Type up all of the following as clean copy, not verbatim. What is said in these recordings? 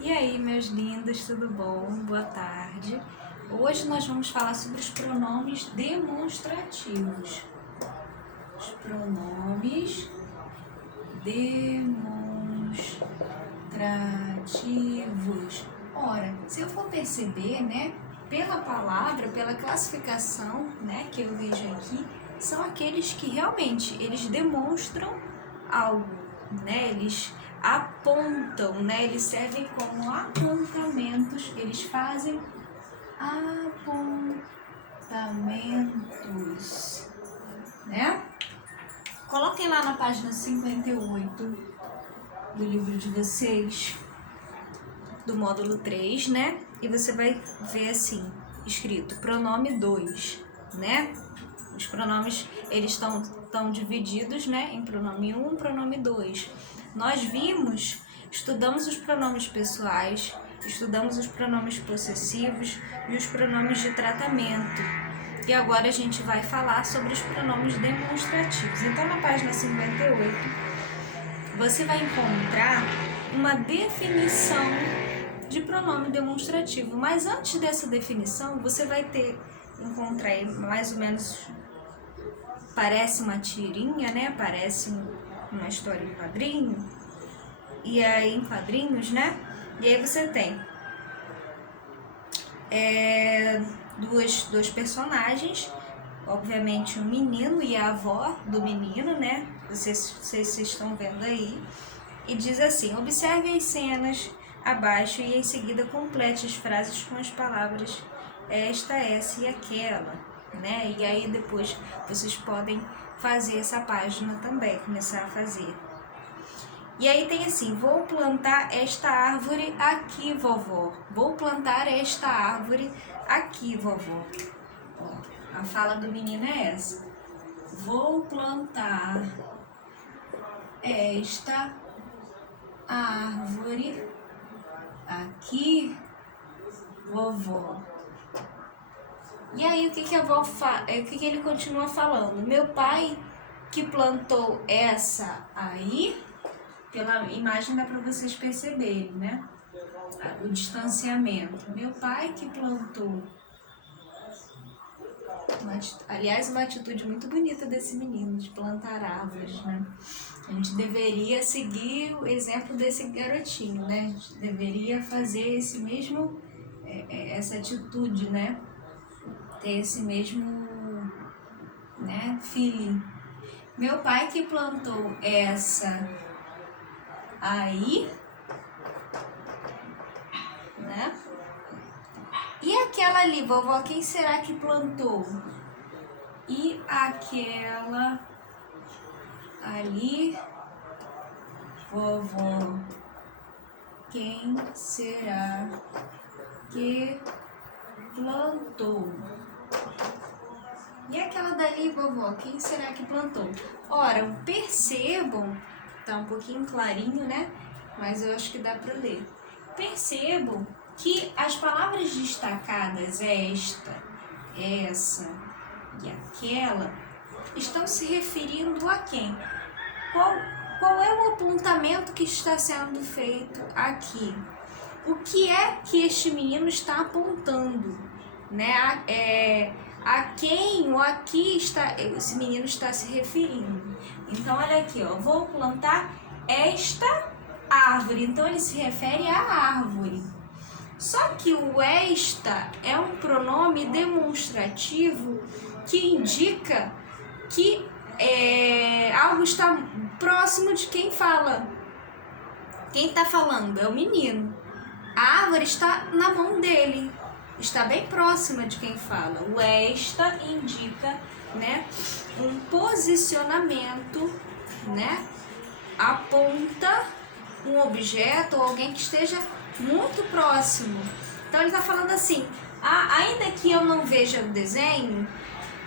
E aí, meus lindos, tudo bom? Boa tarde. Hoje nós vamos falar sobre os pronomes demonstrativos. Os pronomes demonstrativos. Ora, se eu for perceber, né, pela palavra, pela classificação, né, que eu vejo aqui, são aqueles que realmente eles demonstram algo, né? Eles apontam, né? Eles servem como apontamentos, eles fazem apontamentos, né? Coloquem lá na página 58 do livro de vocês, do módulo 3, né? E você vai ver assim, escrito pronome 2, né? Os pronomes, eles estão divididos, né, em pronome 1 e pronome 2. Nós estudamos os pronomes pessoais, estudamos os pronomes possessivos e os pronomes de tratamento. E agora a gente vai falar sobre os pronomes demonstrativos. Então, na página 58, você vai encontrar uma definição de pronome demonstrativo. Mas antes dessa definição, você vai encontrar aí mais ou menos, parece uma tirinha, né? Parece uma história em quadrinho. E aí, em quadrinhos, né? E aí você tem dois personagens, obviamente um menino e a avó do menino, né? Vocês estão vendo aí. E diz assim: observe as cenas abaixo e em seguida complete as frases com as palavras esta, essa e aquela, né? E aí depois vocês podem fazer essa página também, começar a fazer. E aí tem assim: vou plantar esta árvore aqui, vovó. Vou plantar esta árvore aqui, vovó. Ó, a fala do menino é essa: vou plantar esta árvore aqui, vovó. E aí o que a avó o que ele continua falando? Meu pai que plantou essa aí, pela imagem dá para vocês perceberem, né? O distanciamento. Meu pai que plantou. Aliás, uma atitude muito bonita desse menino, de plantar árvores, né? A gente deveria seguir o exemplo desse garotinho, né? A gente deveria fazer essa atitude, né? Ter esse mesmo, né, feeling. Meu pai que plantou essa aí, né? E aquela ali, vovó, quem será que plantou? E aquela ali, vovó, quem será que plantou? E aquela dali, vovó, quem será que plantou? Ora, percebam, tá um pouquinho clarinho, né? Mas eu acho que dá para ler. Percebam que as palavras destacadas, esta, essa e aquela, estão se referindo a quem? Qual é o apontamento que está sendo feito aqui? O que é que este menino está apontando, né? A quem ou a que esse menino está se referindo. Então, olha aqui, ó, vou plantar esta árvore. Então, ele se refere à árvore. Só que o esta é um pronome demonstrativo que indica que algo está próximo de quem fala. Quem está falando é o menino. A árvore está na mão dele, está bem próxima de quem fala. O esta indica, né, um posicionamento, né, aponta um objeto ou alguém que esteja muito próximo. Então ele está falando assim: ainda que eu não veja o desenho,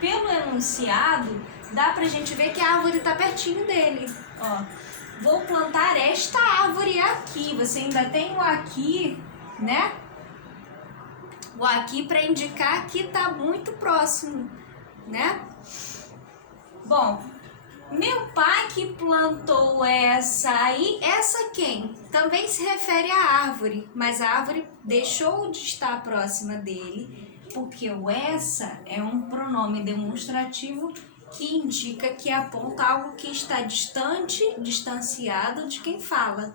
pelo enunciado dá pra gente ver que a árvore está pertinho dele. Ó, vou plantar esta árvore aqui. Você ainda tem o aqui, né? O aqui para indicar que está muito próximo, né? Bom, Meu pai que plantou essa aí, essa quem? Também se refere à árvore, mas a árvore deixou de estar próxima dele, porque o essa é um pronome demonstrativo que indica, que aponta algo que está distante, distanciado de quem fala.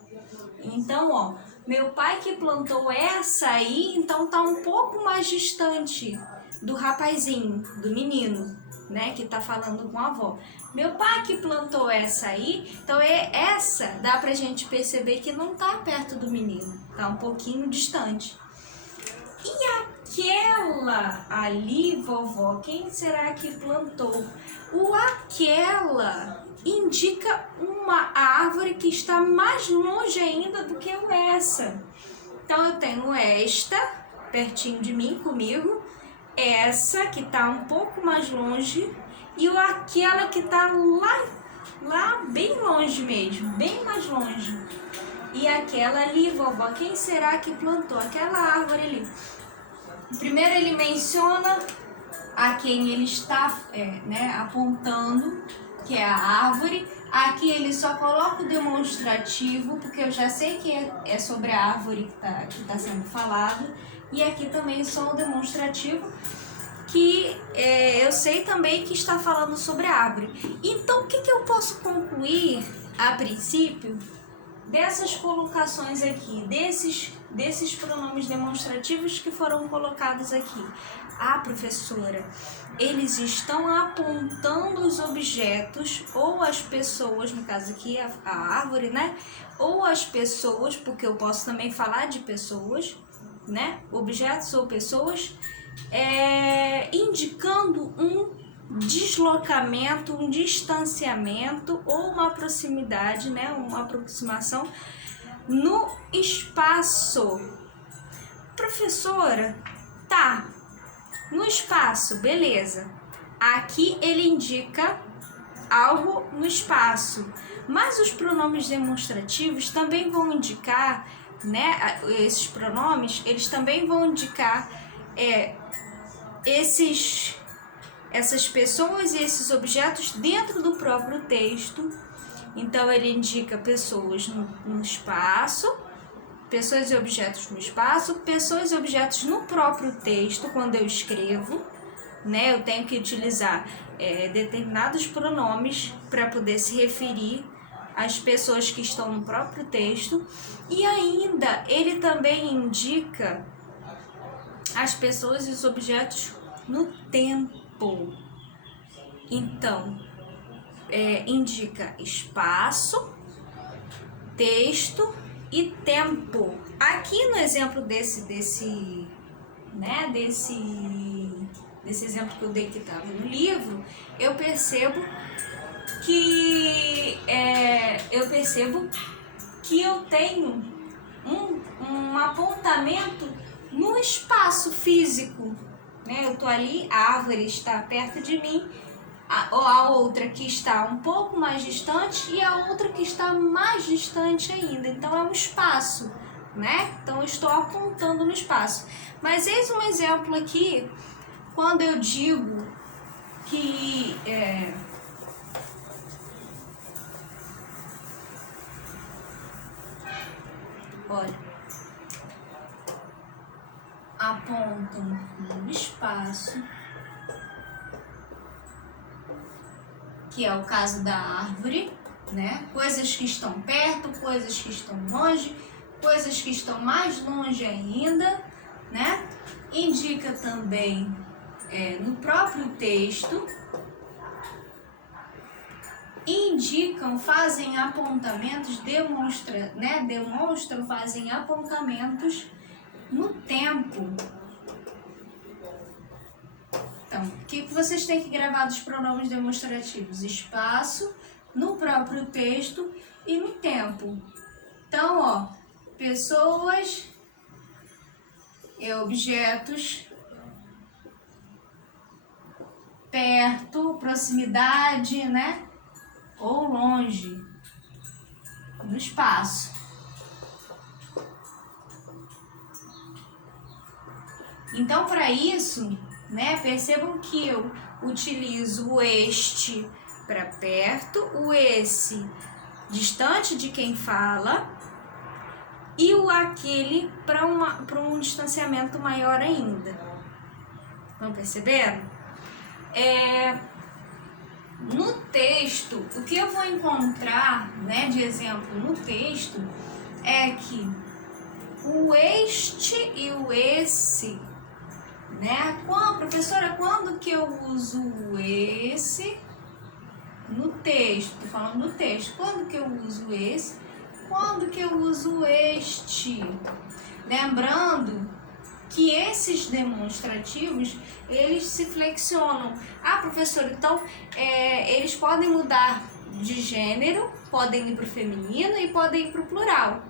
Então, ó, meu pai que plantou essa aí, então tá um pouco mais distante do rapazinho, do menino, né, que tá falando com a avó. Meu pai que plantou essa aí, então essa dá pra gente perceber que não tá perto do menino, tá um pouquinho distante. E aquela ali, vovó, quem será que plantou? O aquela indica uma árvore que está mais longe ainda do que o essa. Então eu tenho esta pertinho de mim, comigo, essa que está um pouco mais longe e o aquela que está lá bem longe mesmo, bem mais longe. E aquela ali, vovó, quem será que plantou aquela árvore ali? Primeiro ele menciona a quem ele está apontando, que é a árvore. Aqui ele só coloca o demonstrativo, porque eu já sei que é sobre a árvore que tá sendo falado. E aqui também só o demonstrativo, que eu sei também que está falando sobre a árvore. Então, o que eu posso concluir, a princípio, dessas colocações aqui, desses pronomes demonstrativos que foram colocados aqui? Ah, professora, eles estão apontando os objetos ou as pessoas, no caso aqui a árvore, né? Ou as pessoas, porque eu posso também falar de pessoas, né? Objetos ou pessoas, indicando um deslocamento, um distanciamento ou uma proximidade, né? Uma aproximação no espaço. Professora, tá, no espaço, beleza. Aqui ele indica algo no espaço, mas os pronomes demonstrativos também vão indicar, né? Esses pronomes, eles também vão indicar essas pessoas e esses objetos dentro do próprio texto. Então ele indica pessoas no espaço, pessoas e objetos no espaço, pessoas e objetos no próprio texto. Quando eu escrevo, né, eu tenho que utilizar determinados pronomes para poder se referir às pessoas que estão no próprio texto. E ainda ele também indica as pessoas e os objetos no tempo. Então, indica espaço, texto e tempo. Aqui no exemplo desse exemplo que eu dei, que estava no livro, eu percebo que eu tenho um apontamento no espaço físico, né? Eu tô ali, a árvore está perto de mim, a outra que está um pouco mais distante e a outra que está mais distante ainda. Então é um espaço, né? Então eu estou apontando no espaço. Mas eis um exemplo aqui, quando eu digo que apontam no espaço, que é o caso da árvore, né? Coisas que estão perto, coisas que estão longe, coisas que estão mais longe ainda, né? Indica também no próprio texto, indicam, fazem apontamentos, demonstram, fazem apontamentos no tempo. Então, o que vocês têm que gravar dos pronomes demonstrativos? Espaço, no próprio texto e no tempo. Então, ó, pessoas e objetos, perto, proximidade, né? Ou longe, no espaço. Então, para isso, né, percebam que eu utilizo o este para perto, o esse distante de quem fala e o aquele para um distanciamento maior ainda. Estão percebendo? No texto, o que eu vou encontrar, né, de exemplo no texto é que o este e o esse, né? Professora, quando que eu uso o esse no texto? Tô falando do texto. Quando que eu uso esse? Quando que eu uso este? Lembrando que esses demonstrativos, eles se flexionam. Ah, professora, então eles podem mudar de gênero, podem ir para o feminino e podem ir para o plural,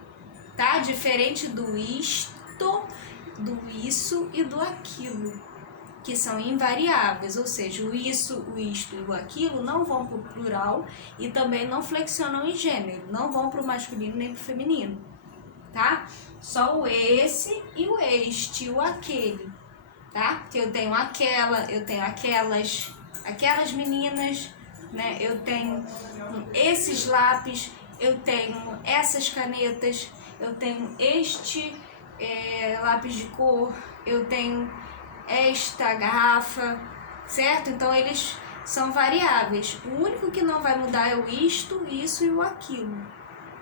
tá? Diferente do isto, do isso e do aquilo, que são invariáveis, ou seja, o isso, o isto e o aquilo não vão para o plural e também não flexionam em gênero, não vão para o masculino nem para o feminino, tá? Só o esse e o este, o aquele, tá? Que eu tenho aquela, eu tenho aquelas meninas, né? Eu tenho esses lápis, eu tenho essas canetas, eu tenho este lápis de cor, eu tenho esta garrafa, certo? Então eles são variáveis. O único que não vai mudar é o isto, isso e o aquilo,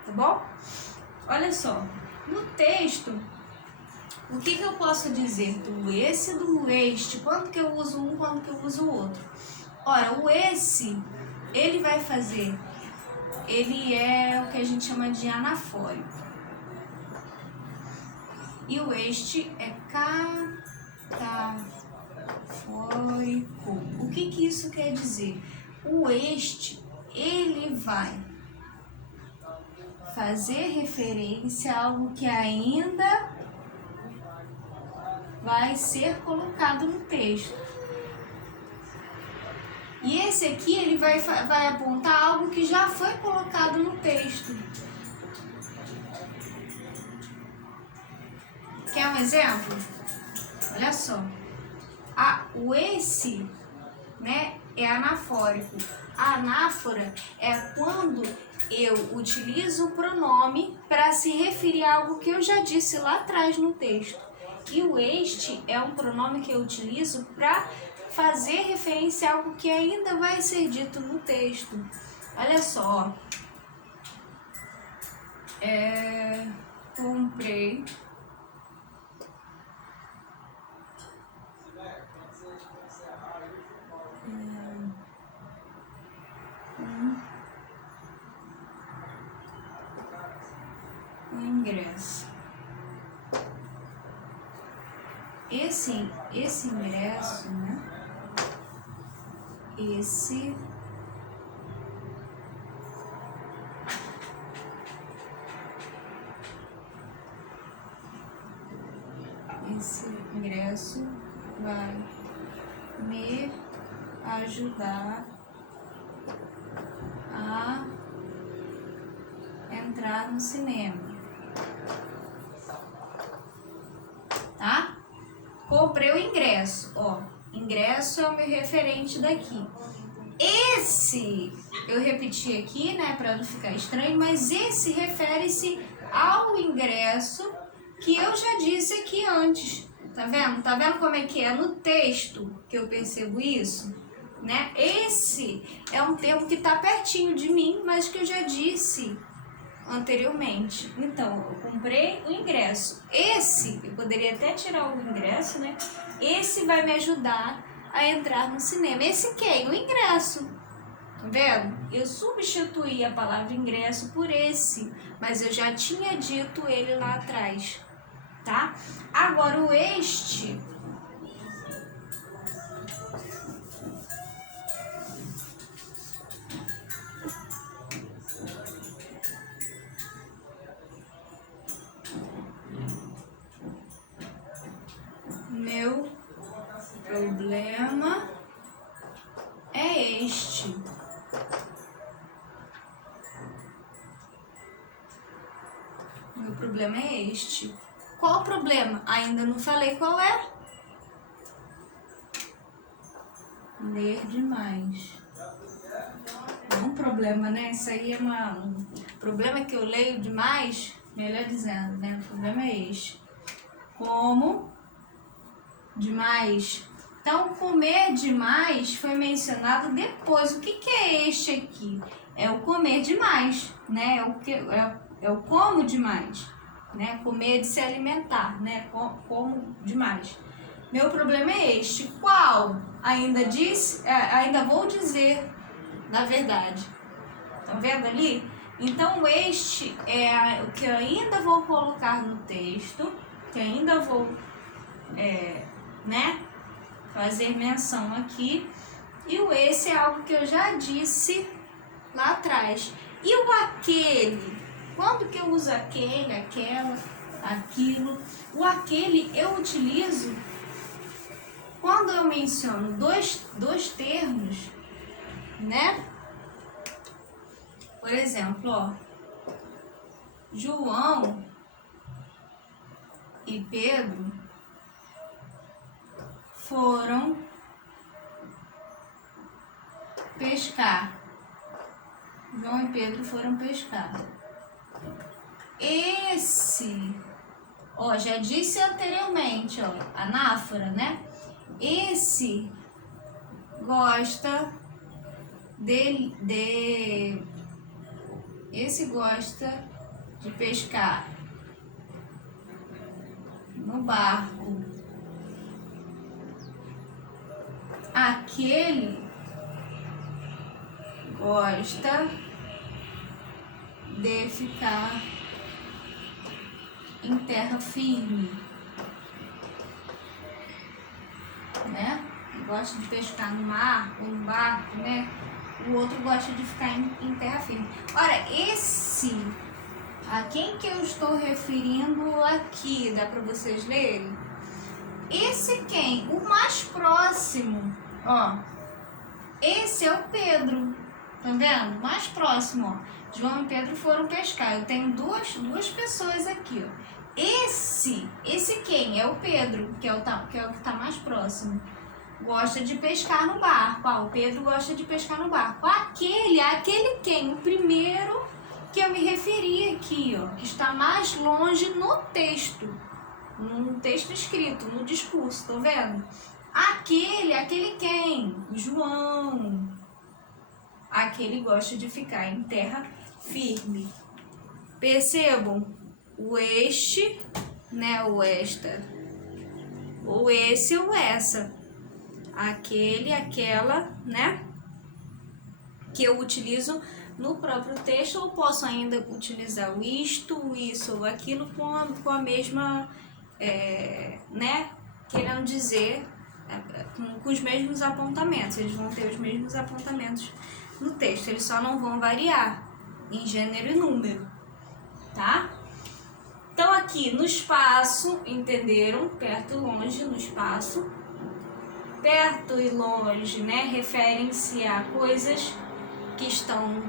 tá bom? Olha só, no texto, o que eu posso dizer do esse e do este? Quando que eu uso um, quando que eu uso o outro? Ora, o esse, ele vai fazer, ele é o que a gente chama de anafórico. E o este é catafórico. O que isso quer dizer? O este, ele vai fazer referência a algo que ainda vai ser colocado no texto. E esse aqui, ele vai apontar algo que já foi colocado no texto. Quer um exemplo? Olha só. O esse, né, é anafórico. A anáfora é quando eu utilizo o pronome para se referir a algo que eu já disse lá atrás no texto. E o este é um pronome que eu utilizo para fazer referência a algo que ainda vai ser dito no texto. Olha só. Comprei um ingresso. Esse ingresso, né? Esse ingresso vai me ajudar a entrar no cinema, tá? Comprei o ingresso, ó. Ingresso é o meu referente daqui. Esse, eu repeti aqui, né, para não ficar estranho, mas esse refere-se ao ingresso que eu já disse aqui antes. Tá vendo? Tá vendo como é que é no texto que eu percebo isso? Né? Esse é um termo que tá pertinho de mim, mas que eu já disse anteriormente. Então, eu comprei o ingresso. Esse, eu poderia até tirar o ingresso, né? Esse vai me ajudar a entrar no cinema. Esse quem? O ingresso. Tá vendo? Eu substituí a palavra ingresso por esse, mas eu já tinha dito ele lá atrás, tá? Agora o este, meu problema é este. Meu problema é este. Qual o problema? Ainda não falei qual é. Ler demais. um problema, né? Isso aí é um problema que eu leio demais, melhor dizendo, né? O problema é este. Como demais. Então, comer demais foi mencionado depois. O que é este aqui? É o comer demais, né? É o como demais, né? Comer de se alimentar, né? Como demais. Meu problema é este. Qual? Ainda vou dizer, na verdade. Tá vendo ali? Então, este é o que eu ainda vou colocar no texto, que ainda vou, né, fazer menção aqui. E o esse é algo que eu já disse lá atrás. E o aquele? Quando que eu uso aquele, aquela, aquilo? O aquele eu utilizo quando eu menciono dois termos, né? Por exemplo, ó, João e Pedro foram pescar. João e Pedro foram pescar. Esse, ó, já disse anteriormente, ó, anáfora, né? Esse gosta esse gosta de pescar no barco. Aquele gosta de ficar em terra firme, né? Gosta de pescar no mar ou no barco, né? O outro gosta de ficar em terra firme. Ora, esse, a quem que eu estou referindo aqui, dá para vocês lerem? Esse quem? O mais próximo, ó. Esse é o Pedro, tá vendo? Mais próximo, ó. João e Pedro foram pescar. Eu tenho duas pessoas aqui, ó. Esse quem? É o Pedro, que é o que tá mais próximo. Gosta de pescar no barco. O Pedro gosta de pescar no barco. Aquele quem? O primeiro que eu me referi aqui, ó, que está mais longe no texto escrito, no discurso, tá vendo? Aquele quem? João. Aquele gosta de ficar em terra firme. Percebam? O este, né? O esta. Ou esse ou essa. Aquele, aquela, né? Que eu utilizo no próprio texto, ou posso ainda utilizar o isto, o isso ou aquilo com a mesma, né? Querendo dizer, com os mesmos apontamentos. Eles vão ter os mesmos apontamentos no texto, eles só não vão variar em gênero e número, tá? Então, aqui no espaço, entenderam? Perto e longe, no espaço. Perto e longe, né, referem-se a coisas que estão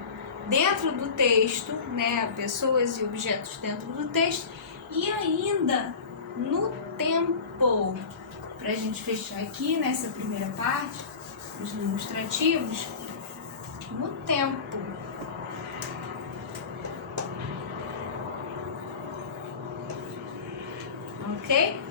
dentro do texto, né, pessoas e objetos dentro do texto. E ainda no tempo, para a gente fechar aqui nessa primeira parte, os demonstrativos, no tempo. Ok?